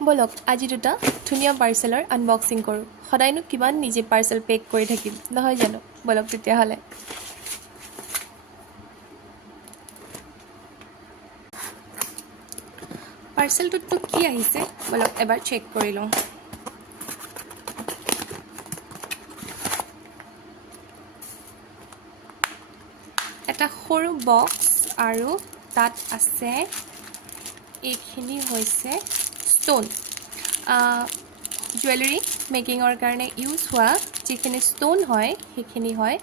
বলক আজি দুটা ধুনীয়া পাৰ্চেলৰ আনবক্সিং কৰোঁ সদায়নো কিমান নিজে পাৰ্চেল পেক কৰি থাকিম নহয় জানো বলক তেতিয়াহ'লে পাৰ্চেলটোত কি আহিছে বলক এবাৰ চেক কৰি লওঁ এটা সৰু বক্স আৰু তাত আছে এইখিনি হৈছে ষ্টোন জুৱেলাৰী মেকিঙৰ কাৰণে ইউজ হোৱা যিখিনি ষ্টোন হয় সেইখিনি হয়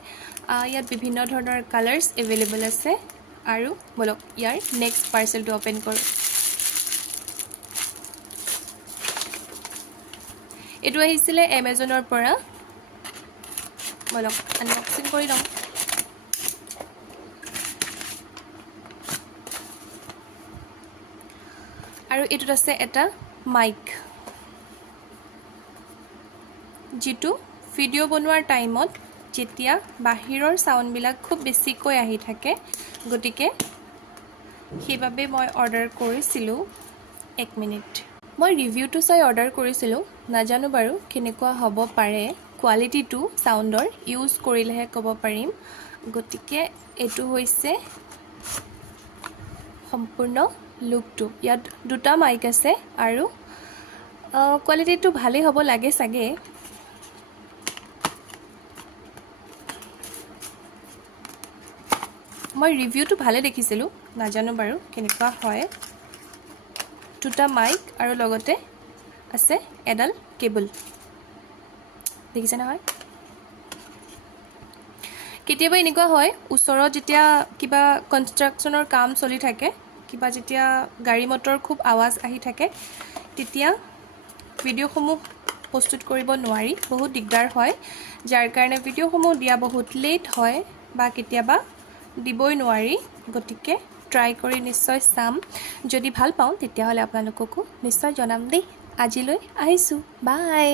ইয়াত বিভিন্ন ধৰণৰ কালাৰ্ছ এভেইলেবল আছে আৰু বলক ইয়াৰ নেক্সট পাৰ্চেলটো অপেন কৰোঁ এইটো আহিছিলে এমাজনৰ পৰা বলক আনবক্সিং কৰি লওঁ আৰু এইটোত আছে এটা মাইক যেটো ভিডিও বনোৱাৰ টাইমত যেতিয়া বাহিৰৰ সাউণ্ডবিলাক খুব বেছিকৈ আহি থাকে গতিকে সেইবাবে মই অৰ্ডাৰ কৰিছিলোঁ 1 মিনিট মই ৰিভিউটো চাই অৰ্ডাৰ কৰিছিলোঁ নাজানো বাৰু কেনেকুৱা হ'ব পাৰে কোৱালিটিটো সাউণ্ডৰ ইউজ কৰিলেহে ক'ব পাৰিম গতিকে এইটো হৈছে সম্পূৰ্ণ লুকটো ইয়াত দুটা মাইক আছে আৰু কোৱালিটিটো ভালেই হ'ব লাগে সাগে মই ৰিভিউটো ভালে দেখিছিলোঁ নাজানো বাৰু কেনেকুৱা হয় দুটা মাইক আৰু লগতে আছে এডাল কেবল দেখিছে নহয় কেতিয়াবা এনেকুৱা হয় ওচৰত যেতিয়া কিবা কনষ্ট্ৰাকচনৰ কাম চলি থাকে কিবা যেতিয়া গাড়ী মটৰ খুব আৱাজ আহি থাকে তেতিয়া ভিডিঅ'সমূহ প্ৰস্তুত কৰিব নোৱাৰি বহুত দিগদাৰ হয় যাৰ কাৰণে ভিডিঅ'সমূহ দিয়া বহুত লেট হয় বা কেতিয়াবা দিবই নোৱাৰি গতিকে ট্ৰাই কৰি নিশ্চয় চাম যদি ভাল পাওঁ তেতিয়াহ'লে আপোনালোককো নিশ্চয় জনাম দেই আজিলৈ আহিছোঁ বাই